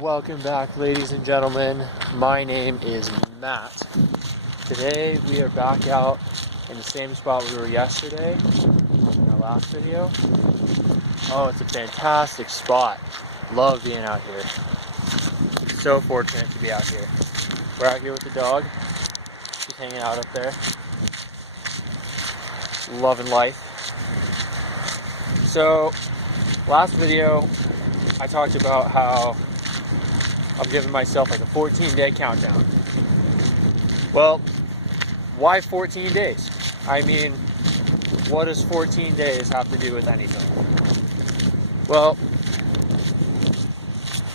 Welcome back, ladies and gentlemen. My name is Matt. Today we are back out in the same spot we were yesterday in our last video. Oh, it's a fantastic spot. Love being out here. So fortunate to be out here. We're out here with the dog. She's hanging out up there. Loving life. So, last video I talked about how I'm giving myself like a 14-day countdown. Well, why 14 days? I mean, what does 14 days have to do with anything? Well,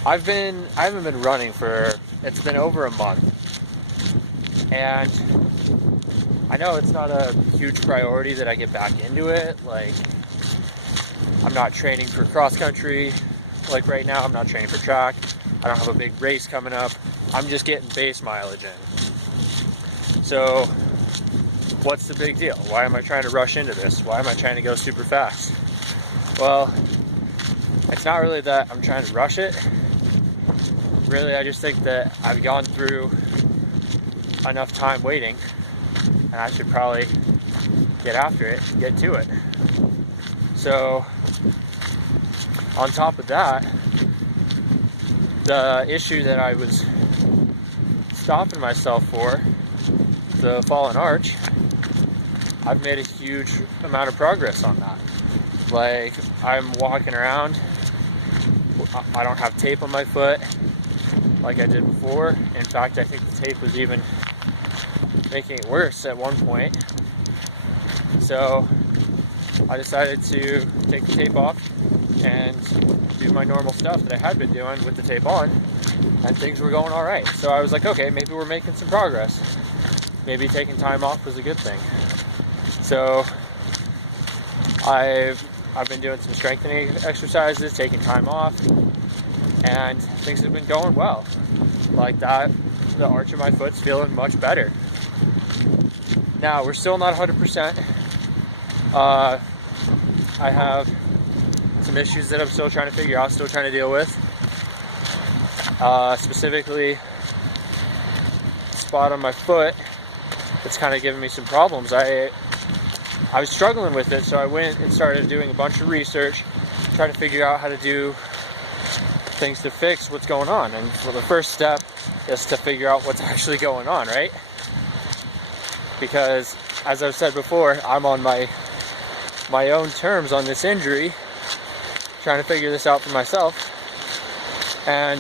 I haven't been running it's been over a month. And I know it's not a huge priority that I get back into it. Like, I'm not training for cross country. Like right now, I'm not training for track. I don't have a big race coming up. I'm just getting base mileage in. So, what's the big deal? Why am I trying to rush into this? Why am I trying to go super fast? Well, it's not really that I'm trying to rush it. Really, I just think that I've gone through enough time waiting, and I should probably get after it, get to it. So, on top of that, the issue that I was stopping myself for, the fallen arch, I've made a huge amount of progress on that. Like, I'm walking around, I don't have tape on my foot like I did before. In fact, I think the tape was even making it worse at one point. So I decided to take the tape off and do my normal stuff that I had been doing with the tape on, and things were going all right. So I was like, okay, maybe we're making some progress. Maybe taking time off was a good thing. So I've been doing some strengthening exercises, taking time off, and things have been going well. Like that, the arch of my foot's feeling much better. Now, we're still not 100%. I have some issues that I'm still trying to figure out, still trying to deal with. Specifically, spot on my foot that's kind of giving me some problems. I was struggling with it, so I went and started doing a bunch of research, trying to figure out how to do things to fix what's going on. And well, the first step is to figure out what's actually going on, right? Because, as I've said before, I'm on my own terms on this injury, trying to figure this out for myself. And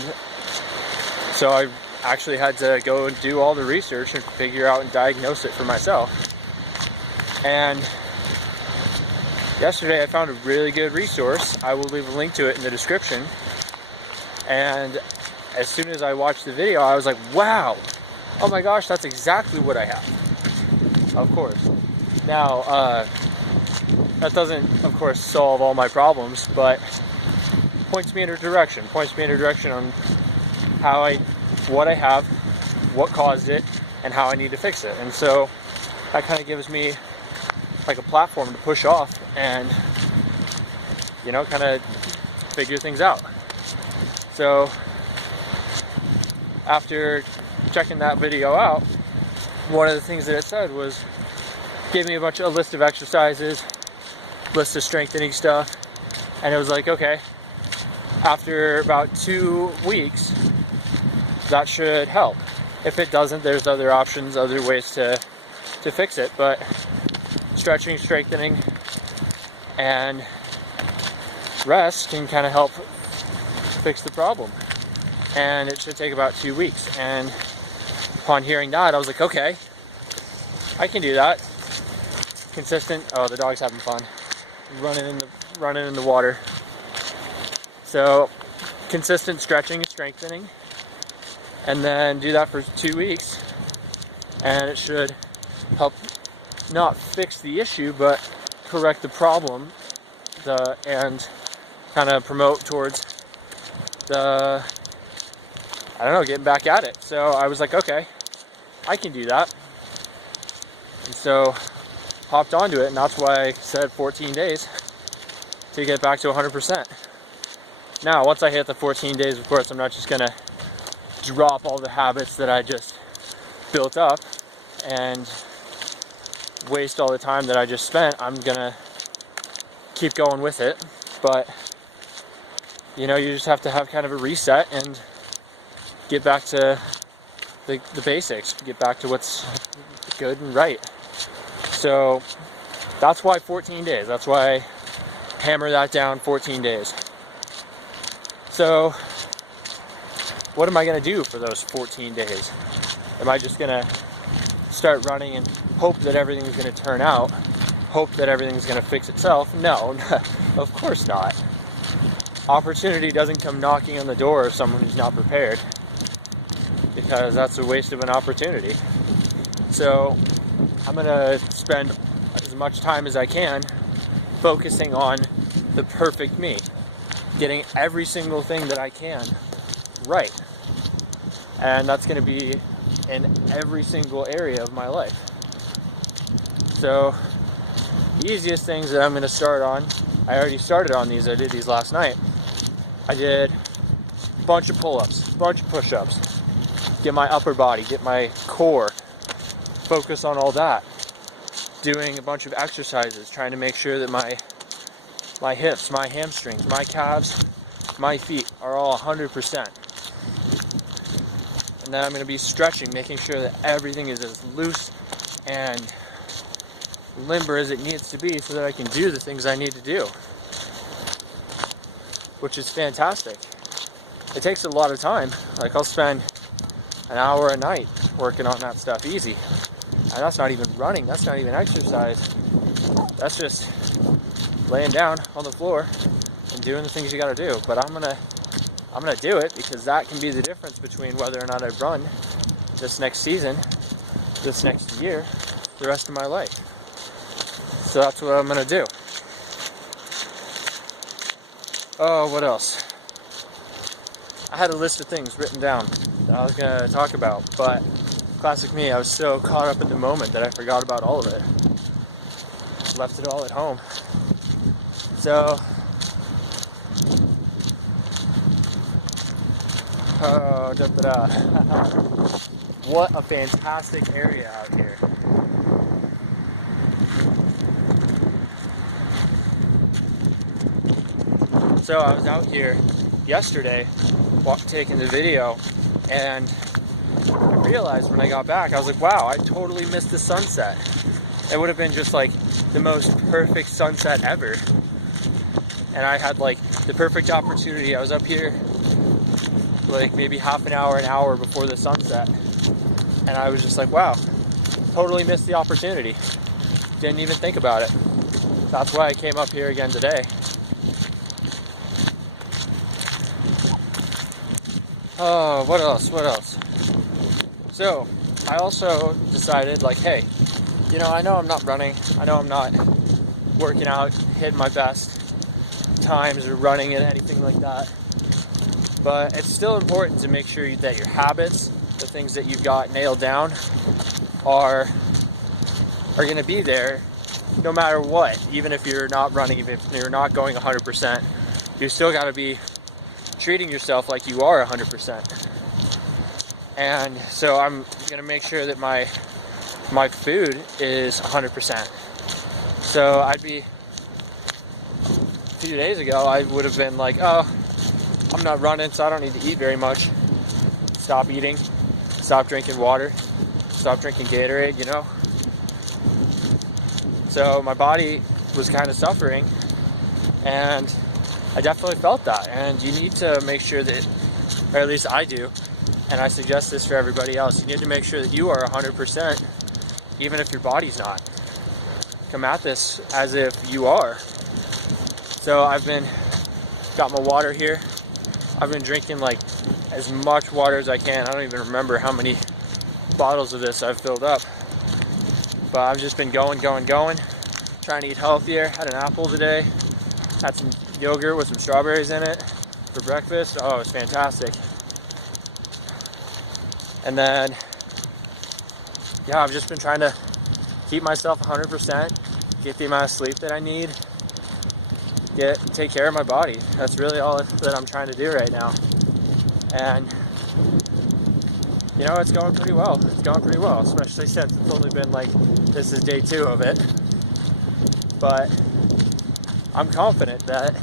so I actually had to go and do all the research and figure out and diagnose it for myself. And yesterday I found a really good resource. I will leave a link to it in the description. And as soon as I watched the video, I was like, wow, oh my gosh, that's exactly what I have. Of course. Now, that doesn't, of course, solve all my problems, but points me in a direction. Points me in a direction on what I have, what caused it, and how I need to fix it. And so that kind of gives me like a platform to push off and, kind of figure things out. So after checking that video out, one of the things that it said was, gave me a list of exercises, list of strengthening stuff, and it was like, okay, after about 2 weeks, that should help. If it doesn't, there's other options, other ways to fix it, but stretching, strengthening, and rest can kind of help fix the problem. And it should take about 2 weeks. And upon hearing that, I was like, okay, I can do that. Consistent. Oh, the dog's having fun. Running in the water. So, consistent stretching and strengthening, and then do that for 2 weeks, and it should help not fix the issue, but correct the problem, and kind of promote towards getting back at it. So I was like, okay, I can do that. And so hopped onto it, and that's why I said 14 days to get back to 100%. Now, once I hit the 14 days, of course, I'm not just gonna drop all the habits that I just built up and waste all the time that I just spent. I'm gonna keep going with it, but you know, you just have to have kind of a reset and get back to the basics, get back to what's good and right. So that's why 14 days, that's why I hammer that down, 14 days. So what am I going to do for those 14 days? Am I just going to start running and hope that everything's going to turn out? Hope that everything's going to fix itself? No, of course not. Opportunity doesn't come knocking on the door of someone who's not prepared, because that's a waste of an opportunity. So I'm going to spend as much time as I can focusing on the perfect me, getting every single thing that I can right. And that's going to be in every single area of my life. So the easiest things that I'm going to start on, I already started on these, I did these last night. I did a bunch of pull-ups, a bunch of push-ups, get my upper body, get my core, focus on all that. Doing a bunch of exercises, trying to make sure that my hips, my hamstrings, my calves, my feet are all 100%. And then I'm going to be stretching, making sure that everything is as loose and limber as it needs to be so that I can do the things I need to do, which is fantastic. It takes a lot of time. Like, I'll spend an hour a night working on that stuff easy. And that's not even running, that's not even exercise. That's just laying down on the floor and doing the things you gotta do. But I'm gonna do it, because that can be the difference between whether or not I run this next season, this next year, the rest of my life. So that's what I'm gonna do. Oh, what else? I had a list of things written down that I was gonna talk about, but classic me, I was so caught up in the moment that I forgot about all of it. Left it all at home. So, what a fantastic area out here. So I was out here yesterday taking the video, and I realized when I got back, I was like, wow, I totally missed the sunset. It would have been just like the most perfect sunset ever. And I had like the perfect opportunity. I was up here like maybe half an hour before the sunset. And I was just like, wow, totally missed the opportunity. Didn't even think about it. That's why I came up here again today. Oh, what else? So, I also decided, like, hey, you know, I know I'm not running, I know I'm not working out, hitting my best times or running at anything like that, but it's still important to make sure that your habits, the things that you've got nailed down, are going to be there no matter what. Even if you're not running, even if you're not going 100%, you still got to be treating yourself like you are 100%. And so I'm gonna make sure that my food is 100%. So a few days ago, I would have been like, oh, I'm not running, so I don't need to eat very much. Stop eating, stop drinking water, stop drinking Gatorade, you know? So my body was kind of suffering, and I definitely felt that. And you need to make sure that, or at least I do, and I suggest this for everybody else, you need to make sure that you are 100%, even if your body's not. Come at this as if you are. So got my water here. I've been drinking like as much water as I can. I don't even remember how many bottles of this I've filled up. But I've just been going, trying to eat healthier. Had an apple today. Had some yogurt with some strawberries in it for breakfast. Oh, it was fantastic. And then, yeah, I've just been trying to keep myself 100%, get the amount of sleep that I need, take care of my body. That's really all that I'm trying to do right now. And you know, it's going pretty well. It's going pretty well, especially since it's only been like, this is day 2 of it. But I'm confident that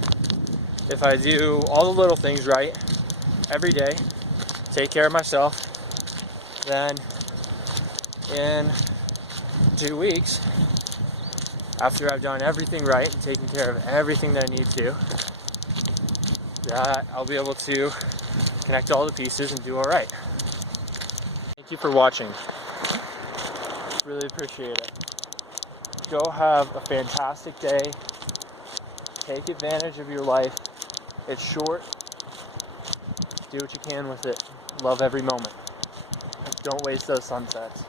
if I do all the little things right every day, take care of myself, then in 2 weeks, after I've done everything right and taken care of everything that I need to, that I'll be able to connect all the pieces and do all right. Thank you for watching. Really appreciate it. Go have a fantastic day. Take advantage of your life. It's short. Do what you can with it. Love every moment. Don't waste those sunsets.